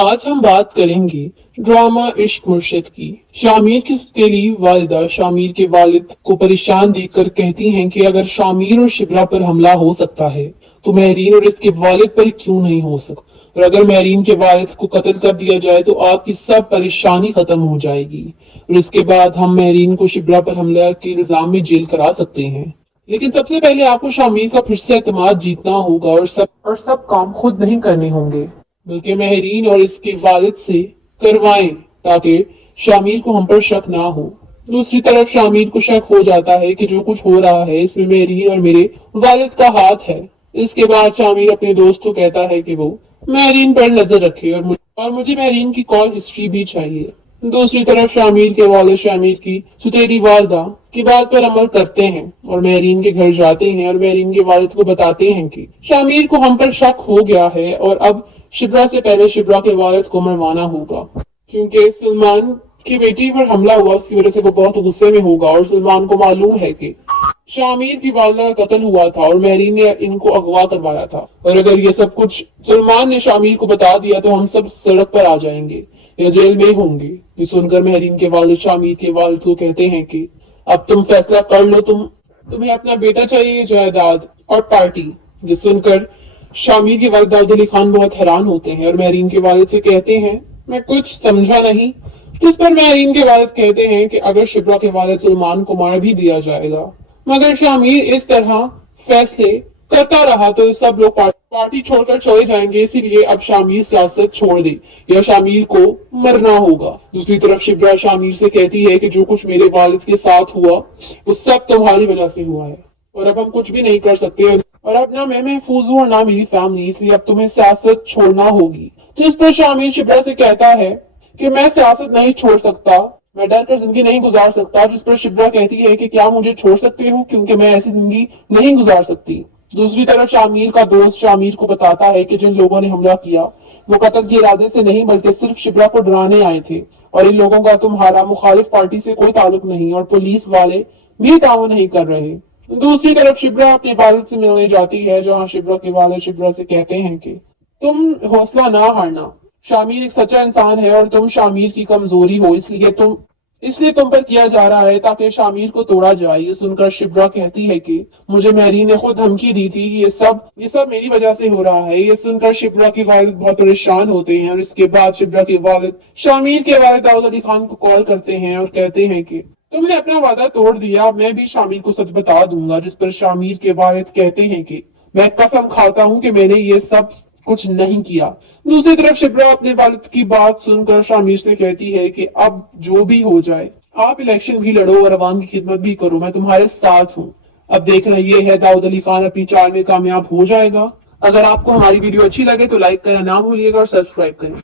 आज हम बात करेंगे ड्रामा इश्क मुर्शिद की। शामिर की सौतेली वालिदा शामिर के वालिद को परेशान देखकर कहती हैं कि अगर शामिर और शिबरा पर हमला हो सकता है तो महरीन और इसके वालिद पर क्यों नहीं हो सकता, और अगर महरीन के वालिद को कत्ल कर दिया जाए तो आपकी सब परेशानी खत्म हो जाएगी और इसके बाद हम महरीन को शिबरा पर हमला के इल्जाम में जेल करा सकते हैं। लेकिन सबसे पहले आपको शामिर का फिर से एतमाद जीतना होगा और सब काम खुद नहीं करने होंगे बल्कि महरीन और इसके वालिद से करवाएं ताकि शामिर को हम पर शक ना हो। दूसरी तरफ शामिर को शक हो जाता है कि जो कुछ हो रहा है इसमें महरीन और मेरे वालिद का हाथ है। इसके बाद शामिर अपने दोस्त को कहता है कि वो महरीन पर नजर रखे और मुझे महरीन की कॉल हिस्ट्री भी चाहिए। दूसरी तरफ शामिर के वालिद शामिर की सुतेरी वालदा की बात पर अमल करते हैं और महरीन के घर जाते हैं और महरीन के वालिद को बताते हैं कि शामिर को हम पर शक हो गया है और अब शिबरा से पहले शिबरा के वालिद को मरवाना होगा, क्योंकि सलमान की बेटी पर हमला हुआ उसकी वजह से वो बहुत गुस्से में होगा और सलमान को मालूम है कि शामिर की वालदा का कत्ल हुआ था और महरीन ने इनको अगवा करवाया था, और अगर ये सब कुछ सलमान ने शामिर को बता दिया तो हम सब सड़क पर आ जाएंगे या जेल में होंगे। ये सुनकर महरीन के वालिद शामिर के वालिद को कहते हैं कि अब तुम फैसला कर लो, तुम्हें अपना बेटा चाहिए, जायदाद और पार्टी। ये सुनकर शामिर के वालिद दाऊद अली खान बहुत हैरान होते हैं और महरीन के वालिद से कहते हैं मैं कुछ समझा नहीं। जिस पर महरीन के वालिद कहते हैं कि अगर शिबरा के वालिद सलमान को मार भी दिया जाएगा मगर शामिर इस तरह फैसले करता रहा तो सब लोग पार्टी छोड़कर चले जाएंगे, इसीलिए अब शामिर सियासत छोड़ दे या शामिर को मरना होगा। दूसरी तरफ शिबरा शामिर से कहती है कि जो कुछ मेरे वालिद के साथ हुआ वो सब तुम्हारी वजह से हुआ है और अब हम कुछ भी नहीं कर सकते और अब ना मैं महफूज हूँ और ना मेरी फैमिली, इसलिए अब तुम्हें सियासत छोड़ना होगी। जिस पर शामिर शिबरा से कहता है कि मैं सियासत नहीं छोड़ सकता, मैं डर कर जिंदगी नहीं गुजार सकता। जिस पर शिबरा कहती है कि क्या मुझे छोड़ सकते हो, क्योंकि मैं ऐसी जिंदगी नहीं गुजार सकती। दूसरी तरफ शामिर का दोस्त शामिर को बताता है कि जिन लोगों ने हमला किया वो कत्ल के इरादे से नहीं बल्कि सिर्फ शिबरा को डराने आए थे और इन लोगों का तुम्हारा मुखालिफ पार्टी से कोई ताल्लुक नहीं और पुलिस वाले भी ताउन नहीं कर रहे। दूसरी तरफ शिबरा अपने वालिद से मिलने जाती है जहां शिबरा के वालिद शिबरा से कहते हैं कि तुम हौसला ना हारना, शामिर एक सच्चा इंसान है और तुम शामिर की कमजोरी हो, इसलिए तुम पर किया जा रहा है ताकि शामिर को तोड़ा जाए। ये सुनकर शिबरा कहती है कि मुझे महरीन ने खुद धमकी दी थी, ये सब मेरी वजह से हो रहा है। ये सुनकर शिबरा के वालिद बहुत परेशान होते हैं और इसके बाद शिबरा के वालिद शामिर के वालिद दाऊद अली खान को कॉल करते हैं और कहते हैं कि तुमने अपना वादा तोड़ दिया, मैं भी शामिर को सच बता दूंगा। जिस पर शामिर के वालिद कहते हैं कि मैं कसम खाता हूं कि मैंने ये सब कुछ नहीं किया। दूसरी तरफ शिबरा अपने वालिद की बात सुनकर शामिर से कहती है कि अब जो भी हो जाए आप इलेक्शन भी लड़ो और अवाम की खिदमत भी करो, मैं तुम्हारे साथ हूँ। अब देखना ये है दाऊद अली खान अपनी चाल में कामयाब हो जाएगा। अगर आपको हमारी वीडियो अच्छी लगे तो लाइक करना ना भूलिएगा और सब्सक्राइब करें।